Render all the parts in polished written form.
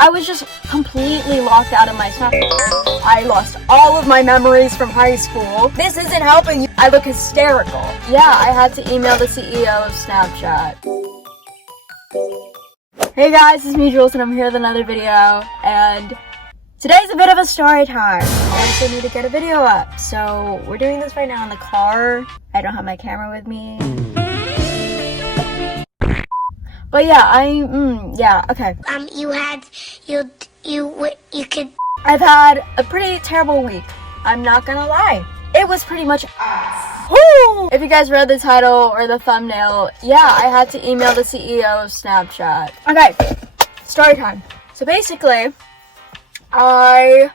I was just completely locked out of my Snapchat. I lost all of my memories from high school. This isn't helping you. I look hysterical. Yeah, I had to email the CEO of Snapchat. Hey guys, it's me Jules and I'm here with another video, and today's a bit of a story time. I also need to get a video up, so we're doing this right now in the car. I don't have my camera with me. But yeah, okay. I've had a pretty terrible week. I'm not gonna lie. It was pretty much ass. Woo! If you guys read the title or the thumbnail, yeah, I had to email the CEO of Snapchat. Okay, story time. So basically, I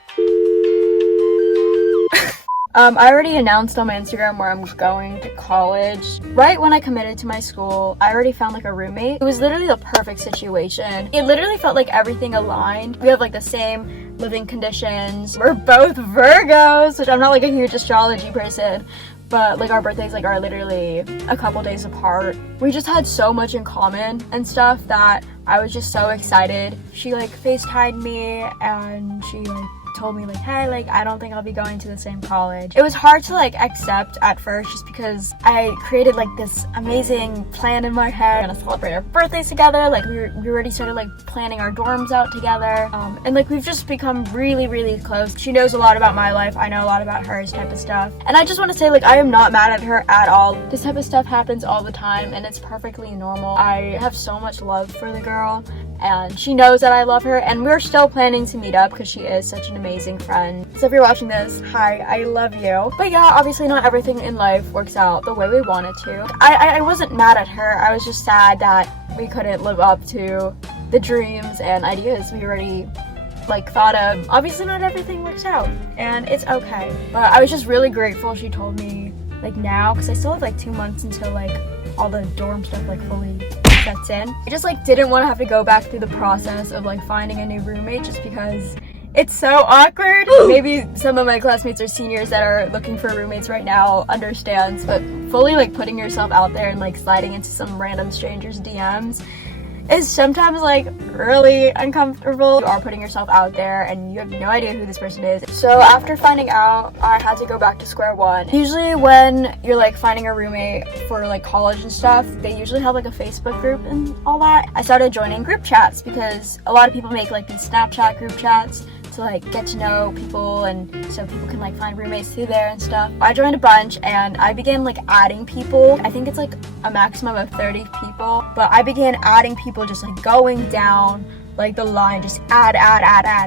already announced on my Instagram where I'm going to college. Right when I committed to my school, I already found like a roommate. It was literally the perfect situation. It literally felt like everything aligned. We have like the same living conditions. We're both Virgos, which I'm not like a huge astrology person, but like our birthdays like are literally a couple days apart. We just had so much in common and stuff that I was just so excited. She like FaceTimed me and she like told me like, hey, like I don't think I'll be going to the same college. It was hard to like accept at first just because I created like this amazing plan in my head. We're gonna celebrate our birthdays together. Like we already started like planning our dorms out together, and like we've just become really close. She knows a lot about my life, I know a lot about hers, type of stuff. And I just want to say like I am not mad at her at all. This type of stuff happens all the time and it's perfectly normal. I have so much love for the girl and she knows that I love her, and we're still planning to meet up because she is such an amazing friend. So if you're watching this, hi, I love you. But yeah, obviously not everything in life works out the way we want it to. I wasn't mad at her. I was just sad that we couldn't live up to the dreams and ideas we already like thought of. Obviously not everything works out and it's okay. But I was just really grateful she told me like now, because I still have like 2 months until like all the dorm stuff like fully sets in. I just like didn't want to have to go back through the process of like finding a new roommate just because it's so awkward. Maybe some of my classmates or seniors that are looking for roommates right now understands, but fully like putting yourself out there and like sliding into some random stranger's DMs is sometimes like really uncomfortable. You are putting yourself out there and you have no idea who this person is. So after finding out, I had to go back to square one. Usually when you're like finding a roommate for like college and stuff, they usually have like a Facebook group and all that. I started joining group chats because a lot of people make like these Snapchat group chats to like get to know people, and so people can like find roommates through there and stuff. I joined a bunch and I began like adding people. I think it's like a maximum of 30 people, but I began adding people, just like going down like the line, just add.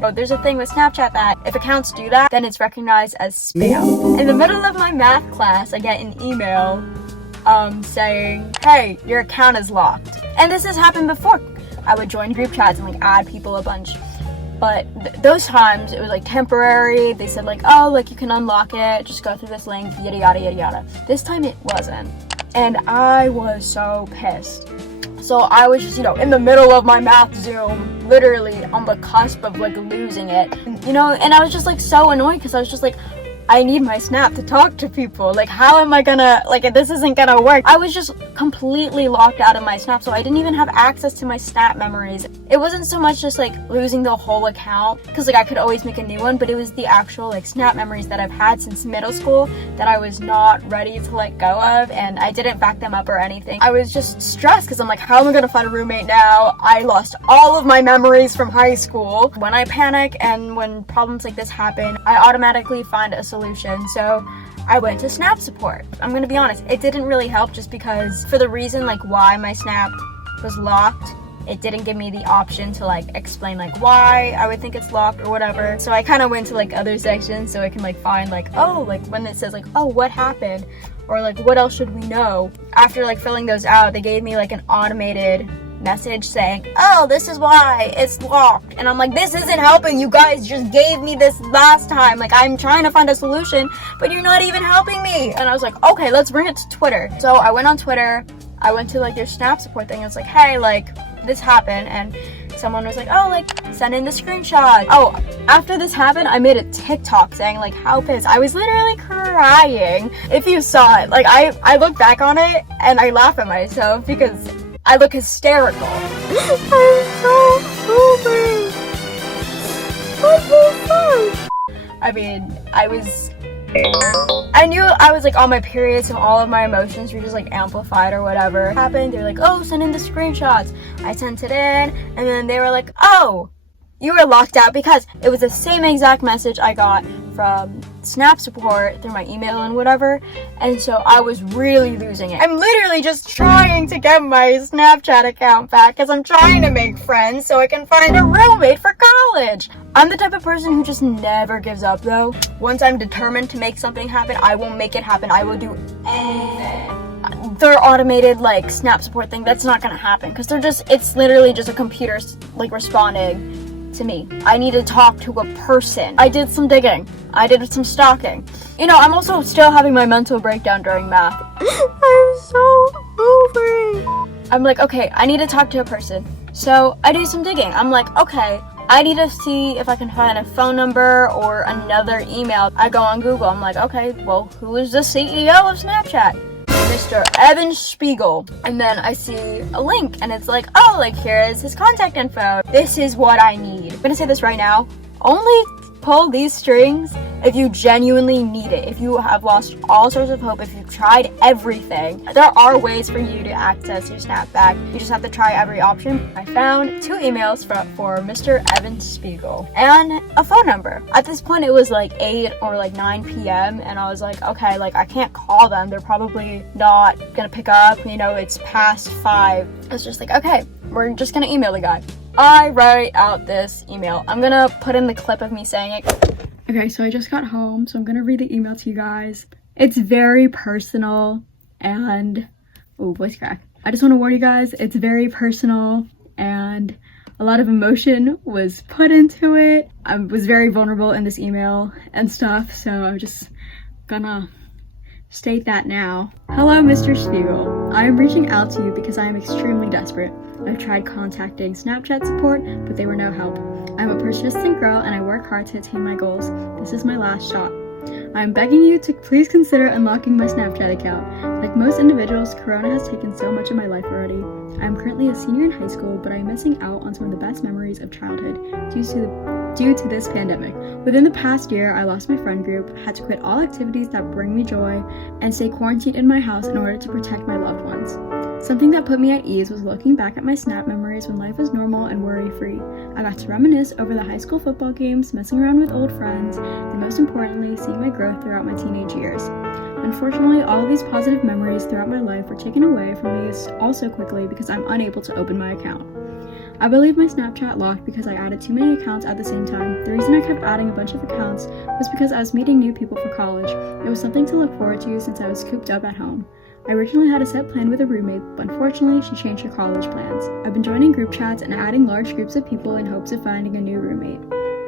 Oh, there's a thing with Snapchat that if accounts do that, then it's recognized as spam. In the middle of my math class, I get an email saying, hey, your account is locked. And this has happened before. I would join group chats and like add people a bunch. But those times it was like temporary. They said like, oh, like you can unlock it, just go through this link, yada yada. This time it wasn't, and I was so pissed. So I was just, in the middle of my math Zoom, literally on the cusp of like losing it, and I was just like so annoyed because I was just like, I need my Snap to talk to people. Like, how am I gonna, like, this isn't gonna work. I was just completely locked out of my Snap, so I didn't even have access to my Snap memories. It wasn't so much just like losing the whole account, because like I could always make a new one, but it was the actual like Snap memories that I've had since middle school that I was not ready to let go of, and I didn't back them up or anything. I was just stressed because I'm like, how am I gonna find a roommate now? I lost all of my memories from high school. When I panic and when problems like this happen, I automatically find a solution. So I went to Snap support. I'm gonna be honest, it didn't really help just because for the reason like why my Snap was locked, it didn't give me the option to like explain like why I would think it's locked or whatever. So I kind of went to like other sections so I can like find like, oh, like when it says like, oh, what happened, or like what else should we know. After like filling those out, they gave me like an automated message saying, oh, this is why it's locked. And I'm like, this isn't helping. You guys just gave me this last time. Like, I'm trying to find a solution, but you're not even helping me. And I was like, okay, let's bring it to Twitter. So I went on Twitter. I went to like their Snap support thing. It's like, hey, like this happened, and someone was like, oh, like send in the screenshot. Oh, after this happened, I made a TikTok saying like how pissed. I was literally crying. If you saw it, like I look back on it and I laugh at myself because I look hysterical. I'm so stupid. I mean, I knew I was like on my period, so all of my emotions were just like amplified or whatever happened. They're like, oh, send in the screenshots. I sent it in, and then they were like, oh, you were locked out, because it was the same exact message I got from Snap support through my email and whatever, and so I was really losing it. I'm literally just trying to get my Snapchat account back because I'm trying to make friends so I can find a roommate for college. I'm the type of person who just never gives up though. Once I'm determined to make something happen, I will make it happen. I will do anything. Their automated like Snap support thing, that's not gonna happen because it's literally just a computer like responding to me. I need to talk to a person. I did some digging. I did some stalking. You know, I'm also still having my mental breakdown during math. I'm so over it. I'm like, okay, I need to talk to a person. So I do some digging. I'm like, okay, I need to see if I can find a phone number or another email. I go on Google. I'm like, okay, well, who is the CEO of Snapchat? Mr. Evan Spiegel. And then I see a link and it's like, oh, like here is his contact info. This is what I need. I'm gonna say this right now. Only pull these strings if you genuinely need it. If you have lost all sorts of hope, if you've tried everything, there are ways for you to access your Snapback. You just have to try every option. I found 2 emails for Mr. Evan Spiegel and a phone number. At this point, it was like 8 or like 9 p.m. and I was like, okay, like I can't call them. They're probably not gonna pick up. You know, it's past 5. I was just like, okay, we're just gonna email the guy. I write out this email. I'm gonna put in the clip of me saying it. Okay, so I just got home, so I'm gonna read the email to you guys. It's very personal and, oh, voice crack. I just wanna warn you guys, it's very personal and a lot of emotion was put into it. I was very vulnerable in this email and stuff, so I'm just gonna state that now. Hello, Mr. Spiegel. I am reaching out to you because I am extremely desperate. I've tried contacting Snapchat support, but they were no help. I'm a persistent girl and I work hard to attain my goals. This is my last shot. I'm begging you to please consider unlocking my Snapchat account. Like most individuals, Corona has taken so much of my life already. I'm currently a senior in high school, but I'm missing out on some of the best memories of childhood due to this pandemic. Within the past year, I lost my friend group, had to quit all activities that bring me joy, and stay quarantined in my house in order to protect my loved ones. Something that put me at ease was looking back at my Snap memories when life was normal and worry-free. I got to reminisce over the high school football games, messing around with old friends, and most importantly, seeing my growth throughout my teenage years. Unfortunately, all of these positive memories throughout my life were taken away from me also quickly because I'm unable to open my account. I believe my Snapchat locked because I added too many accounts at the same time. The reason I kept adding a bunch of accounts was because I was meeting new people for college. It was something to look forward to since I was cooped up at home. I originally had a set plan with a roommate, but unfortunately she changed her college plans. I've been joining group chats and adding large groups of people in hopes of finding a new roommate.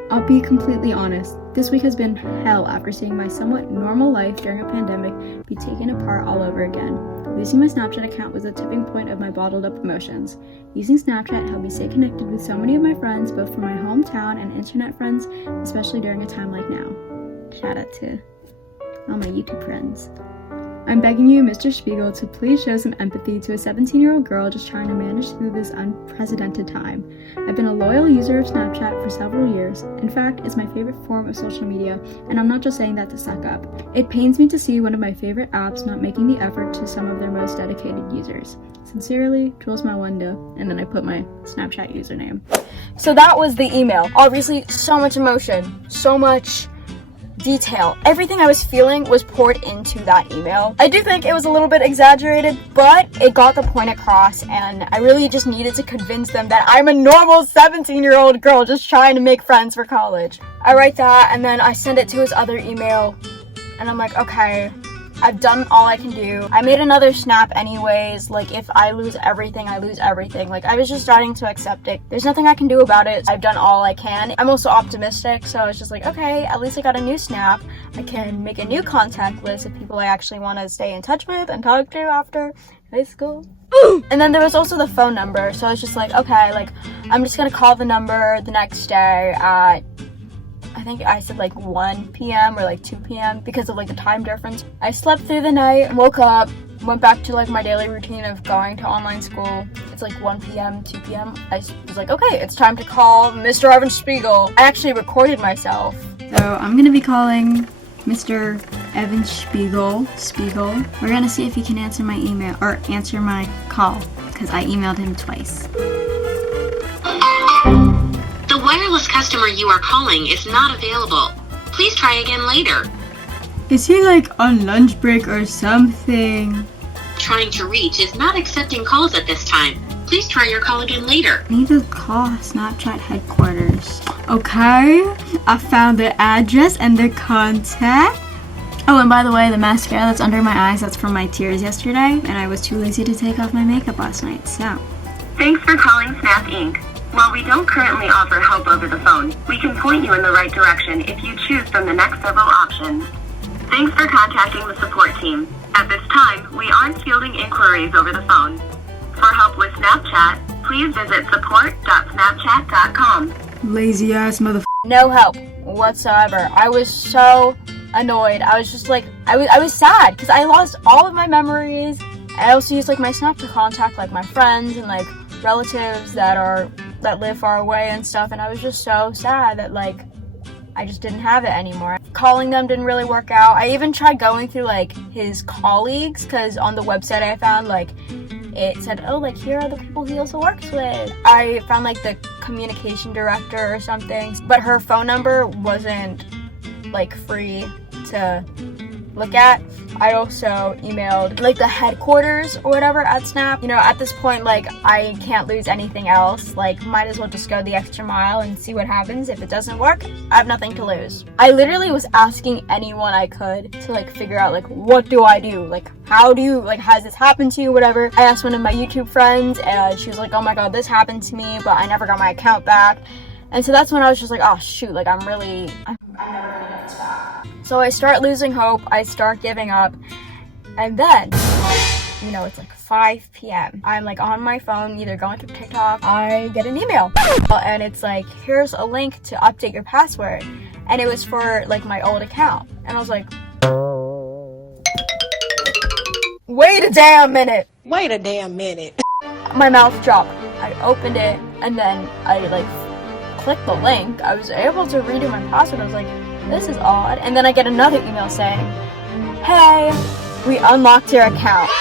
I'll be completely honest, this week has been hell after seeing my somewhat normal life during a pandemic be taken apart all over again. Losing my Snapchat account was the tipping point of my bottled up emotions. Using Snapchat helped me stay connected with so many of my friends, both from my hometown and internet friends, especially during a time like now. Shout out to all my YouTube friends. I'm begging you, Mr. Spiegel, to please show some empathy to a 17-year-old girl just trying to manage through this unprecedented time. I've been a loyal user of Snapchat for several years. In fact, it's my favorite form of social media, and I'm not just saying that to suck up. It pains me to see one of my favorite apps not making the effort to some of their most dedicated users. Sincerely, Jules Maluenda, and then I put my Snapchat username. So that was the email. Obviously, so much emotion, so much detail. Everything I was feeling was poured into that email. I do think it was a little bit exaggerated, but it got the point across, and I really just needed to convince them that I'm a normal 17-year-old girl just trying to make friends for college. I write that, and then I send it to his other email, and I'm like, okay, I've done all I can do. I made another Snap anyways. Like, if I lose everything, I lose everything. Like, I was just starting to accept it. There's nothing I can do about it. I've done all I can. I'm also optimistic, so it's just like, okay, at least I got a new Snap. I can make a new contact list of people I actually want to stay in touch with and talk to after high school. And then there was also the phone number, so I was just like, okay, like, I'm just gonna call the number the next day at, I think I said like 1 p.m. or like 2 p.m. because of like the time difference. I slept through the night, woke up, went back to like my daily routine of going to online school. It's like 1 p.m., 2 p.m. I was like, okay, it's time to call Mr. Evan Spiegel. I actually recorded myself So I'm gonna be calling Mr. Evan Spiegel. We're gonna see if he can answer my email or answer my call because I emailed him twice. The wireless customer you are calling is not available. Please try again later. Is he like on lunch break or something? Trying to reach is not accepting calls at this time. Please try your call again later. I need to call Snapchat headquarters. Okay, I found the address and the contact. Oh, and by the way, the mascara that's under my eyes, that's from my tears yesterday, and I was too lazy to take off my makeup last night, so. Thanks for calling Snap Inc. While we don't currently offer help over the phone, we can point you in the right direction if you choose from the next several options. Thanks for contacting the support team. At this time, we aren't fielding inquiries over the phone. For help with Snapchat, please visit support.snapchat.com. Lazy ass motherfucker. No help whatsoever. I was so annoyed. I was just like, I was sad because I lost all of my memories. I also used like my Snap to contact like my friends and like relatives that live far away and stuff, and I was just so sad that like I just didn't have it anymore. Calling them didn't really work out. I even tried going through like his colleagues because on the website I found like it said, oh, like here are the people he also works with. I found like the communication director or something, but her phone number wasn't like free to look at. I also emailed like the headquarters or whatever at Snap. You know, at this point, like I can't lose anything else. Like might as well just go the extra mile and see what happens. If it doesn't work, I have nothing to lose. I literally was asking anyone I could to like figure out like what do I do? Like how do you, like has this happened to you, whatever. I asked one of my YouTube friends and she was like, oh my god, this happened to me, but I never got my account back. And so that's when I was just like, oh shoot, like I'm never gonna get this back. So I start losing hope, I start giving up, and then, you know, it's like 5 p.m. I'm like on my phone, either going through TikTok, I get an email, and it's like, here's a link to update your password, and it was for like my old account, and I was like, wait a damn minute. My mouth dropped. I opened it, and then I like clicked the link. I was able to redo my password. I was like, this is odd. And then I get another email saying, hey, we unlocked your account.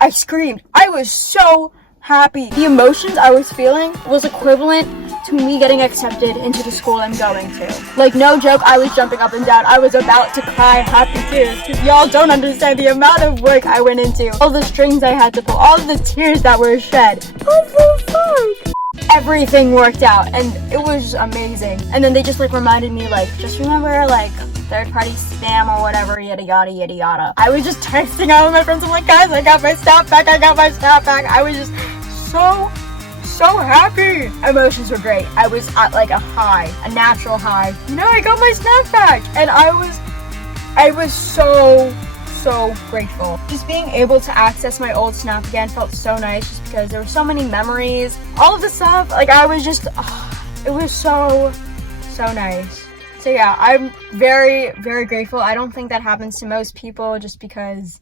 I screamed. I was so happy. The emotions I was feeling was equivalent to me getting accepted into the school I'm going to. Like, no joke, I was jumping up and down. I was about to cry happy tears because y'all don't understand the amount of work I went into. All the strings I had to pull, all of the tears that were shed. What the fuck? Everything worked out and it was amazing. And then they just like reminded me like, just remember like third-party spam or whatever, yada yada yada yada. I was just texting all of my friends. I'm like, guys, I got my Snap back. I was just so happy. Emotions were great. I was at like a high, a natural high. You know, I got my Snap back and I was so grateful. Just being able to access my old Snap again felt so nice just because there were so many memories. All of the stuff, like I was just, it was so nice. So yeah, I'm very grateful. I don't think that happens to most people just because,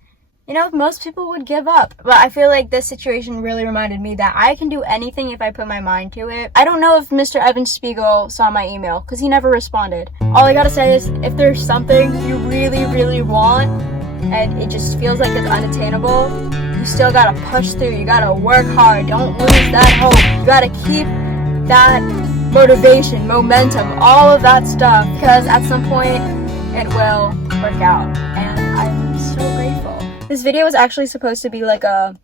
you know, most people would give up. But I feel like this situation really reminded me that I can do anything if I put my mind to it. I don't know if Mr. Evan Spiegel saw my email because he never responded. All I gotta say is if there's something you really want and it just feels like it's unattainable, you still gotta push through. You gotta work hard. Don't lose that hope. You gotta keep that motivation, momentum, all of that stuff, because at some point it will work out. And I'm so grateful. This video was actually supposed to be like a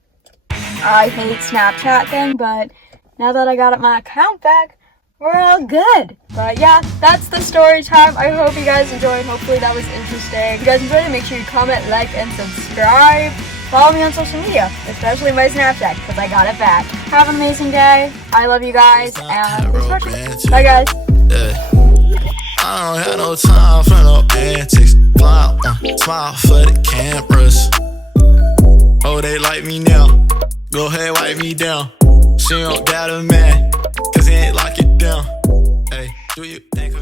I hate Snapchat thing, but now that I got my account back, we're all good. But yeah, that's the story time. I hope you guys enjoyed. Hopefully that was interesting. If you guys enjoyed it, make sure you comment, like, and subscribe. Follow me on social media, especially my Snapchat, because I got it back. Have an amazing day. I love you guys, and bye guys. I don't have no time for no antics. Smile for the cameras. Oh, they like me now. Go ahead, wipe me down. She don't got a man, cause he ain't lock it down. Hey, do you think